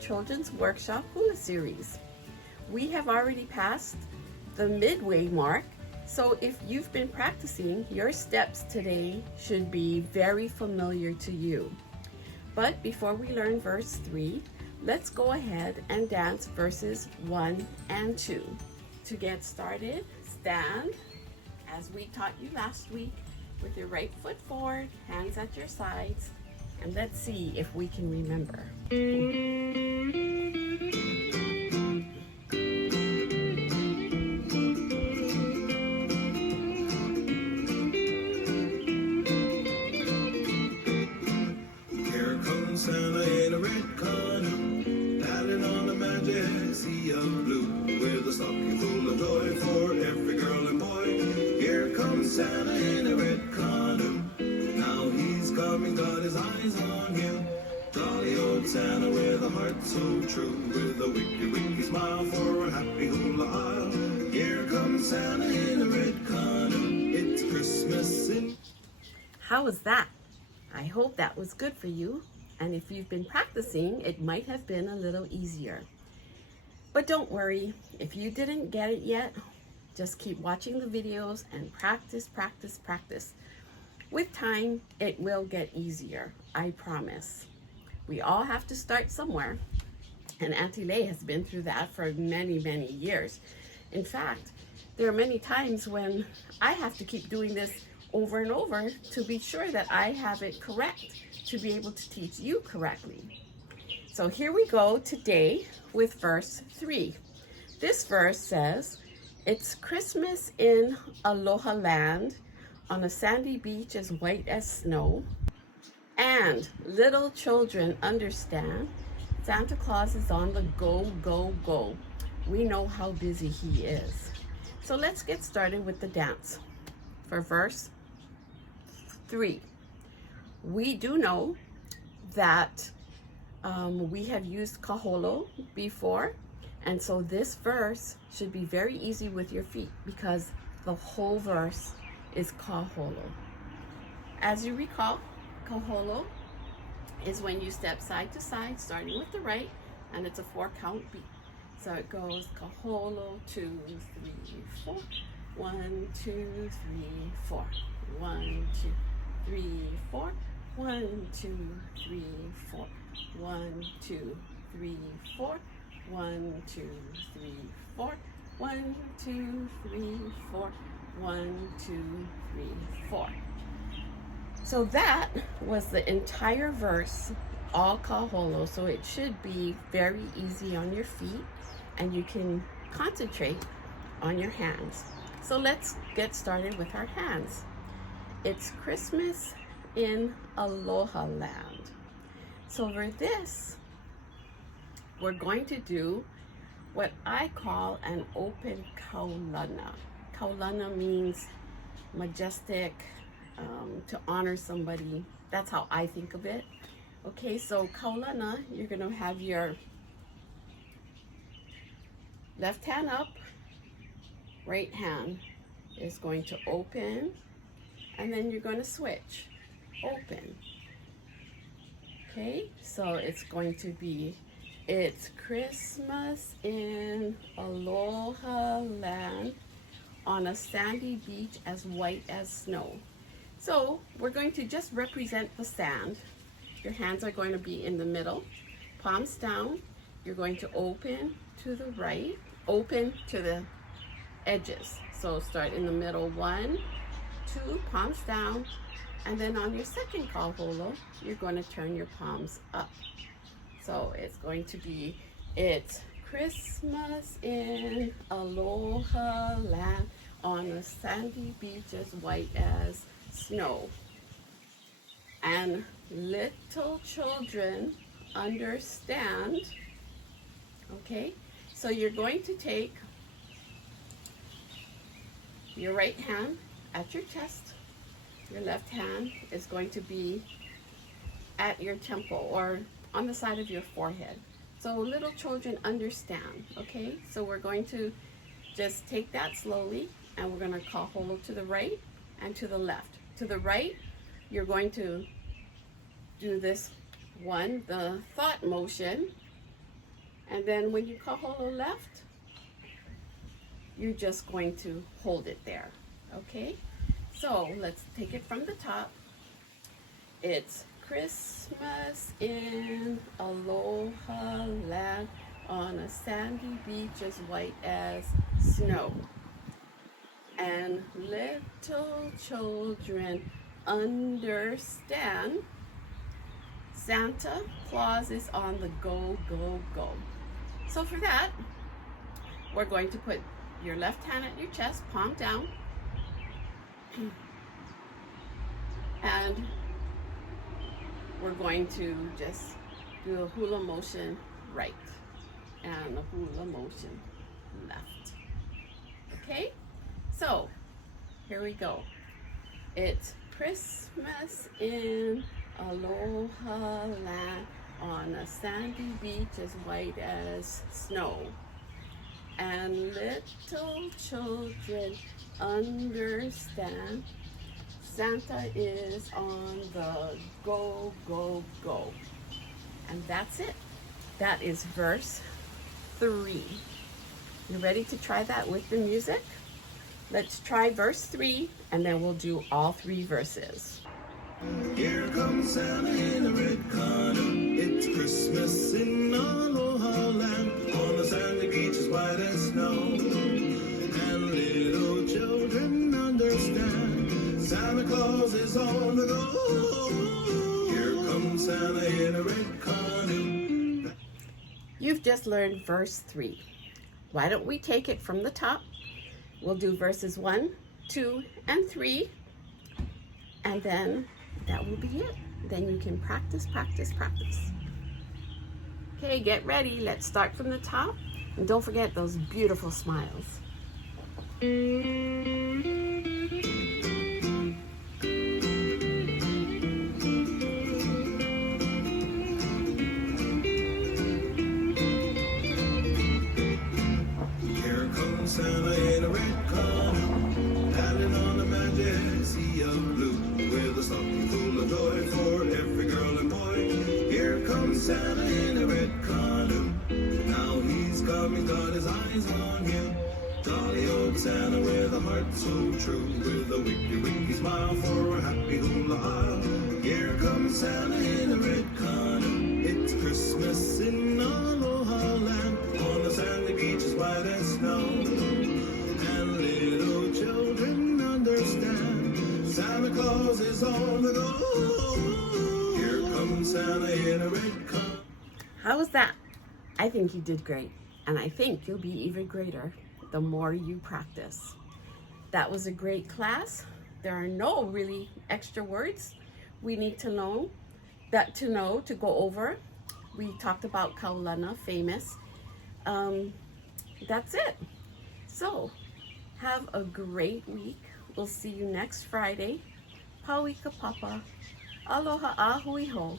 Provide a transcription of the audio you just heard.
Children's Workshop Hula series. We have already passed the midway mark, so if you've been practicing, your steps today should be very familiar to you. But before we learn verse 3, let's go ahead and dance verses 1 and 2. To get started, stand as we taught you last week with your right foot forward, hands at your sides, and let's see if we can remember. Here comes Santa in a red canoe, paddling on a magic sea of blue, with a stocking full of joy for every girl and boy. Here comes Santa in a red canoe, now he's coming, got his eyes on him. Jolly old Santa with a heart so true, with a wicky wicky smile for a happy hula isle. Here comes Santa in a red canoe, it's Christmas in... How was that? I hope that was good for you, and if you've been practicing, it might have been a little easier. But don't worry, if you didn't get it yet, just keep watching the videos and practice, practice, practice. With time, it will get easier, I promise. We all have to start somewhere, and Auntie Lei has been through that for many, many years. In fact, there are many times when I have to keep doing this over and over to be sure that I have it correct, to be able to teach you correctly. So here we go today with verse 3. This verse says, "It's Christmas in Aloha Land, on a sandy beach as white as snow, and little children understand Santa Claus is on the go, go, go. We know how busy he is." So let's get started with the dance. For verse 3, we do know that we have used kaholo before, and so this verse should be very easy with your feet because the whole verse is kaholo. As you recall, kaholo is when you step side to side, starting with the right, and it's a 4-count beat. So it goes kaholo, 2, 3, 4. 1, 2, 3, 4. 1, 2, 3, 4. 1, 2, 3, 4. 1, 2, 3, 4. 1, 2, 3, 4. 1, 2, 3, 4. 1, 2, 3, 4. So that was the entire verse, all kaholo. So it should be very easy on your feet, and you can concentrate on your hands. So let's get started with our hands. It's Christmas in Aloha Land. So for this, we're going to do what I call an open kaulana. Kaulana means majestic, to honor somebody. That's how I think of it. Okay, so kaulana, you're going to have your left hand up, right hand is going to open, and then you're going to switch, open. Okay, so it's going to be, it's Christmas in Aloha Land, on a sandy beach as white as snow. So we're going to just represent the sand. Your hands are going to be in the middle, palms down. You're going to open to the right, open to the edges. So start in the middle, 1, 2, palms down, and then on your second kaholo, you're going to turn your palms up. So it's going to be, it's Christmas in Aloha Land, on a sandy beach as white as snow. And little children understand. Okay, so you're going to take your right hand at your chest. Your left hand is going to be at your temple or on the side of your forehead. So little children understand, okay? So we're going to just take that slowly, and we're going to kaholo to the right and to the left. To the right, you're going to do this one, the thought motion, And then when you kaholo left, you're just going to hold it there, okay? So let's take it from the top. It's Christmas in Aloha Land on a sandy beach as white as snow. And little children understand Santa Claus is on the go, go, go. So for that, we're going to put your left hand at your chest, palm down, and we're going to just do a hula motion right and a hula motion left. Okay? So, here we go. It's Christmas in Aloha Land on a sandy beach as white as snow. And little children understand Santa is on the go, go, go. And that's it. That is verse 3. You ready to try that with the music? Let's try verse 3 and then we'll do all 3 verses. Here comes Santa in a red canoe. It's Christmas in Aloha Land on a sandy beach as white as snow. And little children understand Santa Claus is on the go. Here comes Santa in a red canoe. You've just learned verse 3. Why don't we take it from the top? We'll do verses 1, 2, and 3, and then that will be it. Then you can practice, practice, practice. Okay, get ready. Let's start from the top. And don't forget those beautiful smiles. Santa in a red canoe, paddling on a magic sea of blue, with a stocking full of joy for every girl and boy. Here comes Santa in a red canoe. Now he's come, he's got his eyes on you. Jolly old Santa with a heart so true, with a winky, winky smile for a happy hula isle. Here comes Santa in a red canoe. It's Christmas in Aloha Land on the sandy beach as white as snow. And little children understand Santa Claus is on the go. Here comes Santa in a red canoe. How was that? I think you did great. And I think you'll be even greater the more you practice. That was a great class. There are no really extra words we need to know, to go over. We talked about Kaulana, famous. That's it. So, have a great week. We'll see you next Friday. Pauika papa. Aloha a hui ho.